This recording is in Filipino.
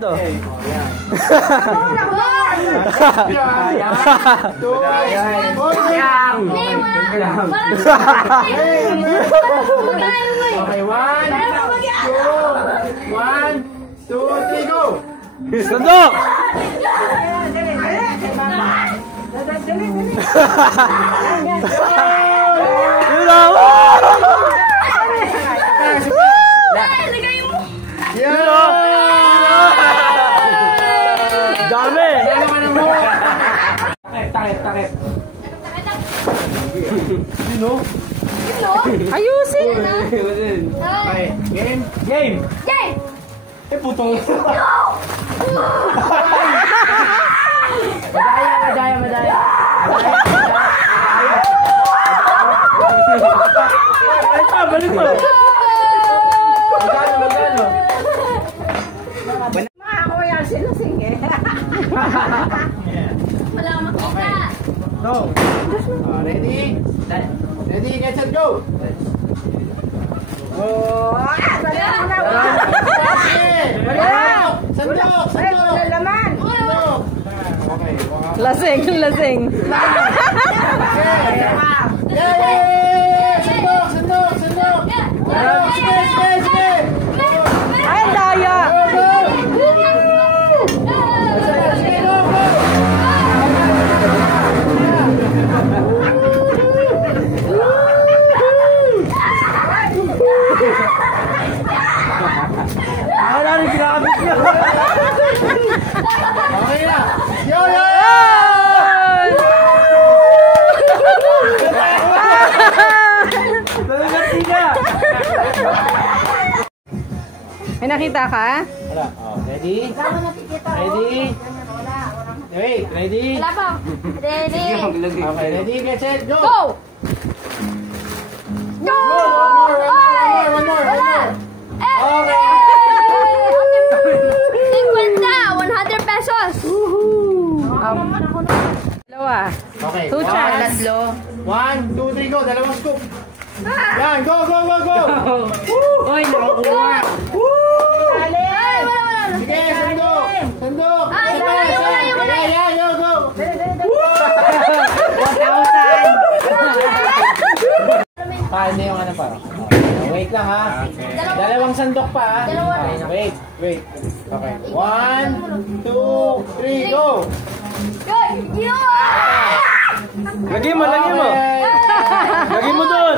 Okay. One, two, three, go! Sandok! Dami! Takip. Sino? Ayusin! Okay, game! Eh, putong! Madaya! Balik pa! Magkano? Makakuya sila sige. Wala makita. No. Ready, get set, go! Sandok! Okay. Lasing. Sandok! Sige! Ay, daya! Okay na! Yo! May nakita ka? Wala. Ready? Wait, ready? Wala pa. Ready? Okay, ready, get set, go! Go! One more. Okay. 100 pesos. Dalawa. Okay. Two chance. 1, 2, 3, go! Dalawang scoop! Yan, go! Oy, nakukuha. Ay, wala. Sige, sandok! Ay, wala. Yeah, go! 1,000. Hindi yung ano parang. Wait lang ha. Dalawang sandok pa ha. Wait. Okay. 1, 2, 3, go! Yo! Lagi mo! Lagi mo doon!